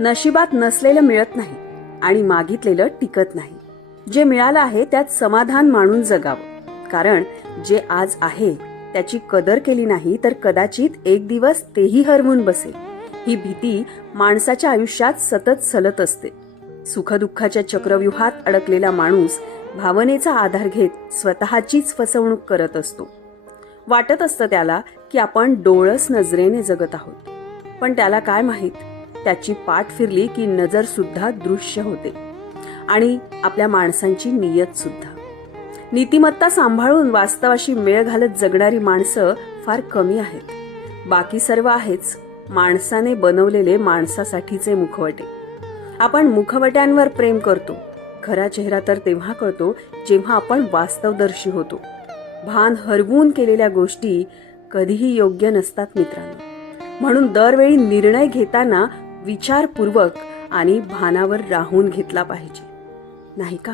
नशिबात नसलेलं मिळत नाही आणि मागितलेलं टिकत नाही. जे मिळालं आहे त्यात समाधान मानून जगावं, कारण जे आज आहे त्याची कदर केली नाही तर कदाचित एक दिवस तेही हरवून बसेल. ही भीती माणसाच्या आयुष्यात सतत सलत असते. सुखदुःखाच्या चक्रव्यूहात अडकलेला माणूस भावनेचा आधार घेत स्वतःचीच फसवणूक करत असतो. वाटत असतं त्याला की आपण डोळस नजरेने जगत आहोत, पण त्याला काय माहित, त्याची पाठ फिरली की नजर सुद्धा दृश्य होते आणि आपल्या माणसांची नियत सुद्धा. नीतिमत्ता सांभाळून वास्तवाशी मेळ घालत जगणारी माणसं फार कमी आहेत. बाकी सर्व आहेच माणसाने बनवलेले माणसासाठीचे मुखवटे. आपण मुखवट्यांवर प्रेम करतो. खरा चेहरा तर तेव्हा कळतो जेव्हा आपण वास्तवदर्शी होतो. भान हरवून केलेल्या गोष्टी कधीही योग्य नसतात मित्रांनो. म्हणून दरवेळी निर्णय घेताना विचारपूर्वक आणि भानावर राहून घेतला पाहिजे, नाही का?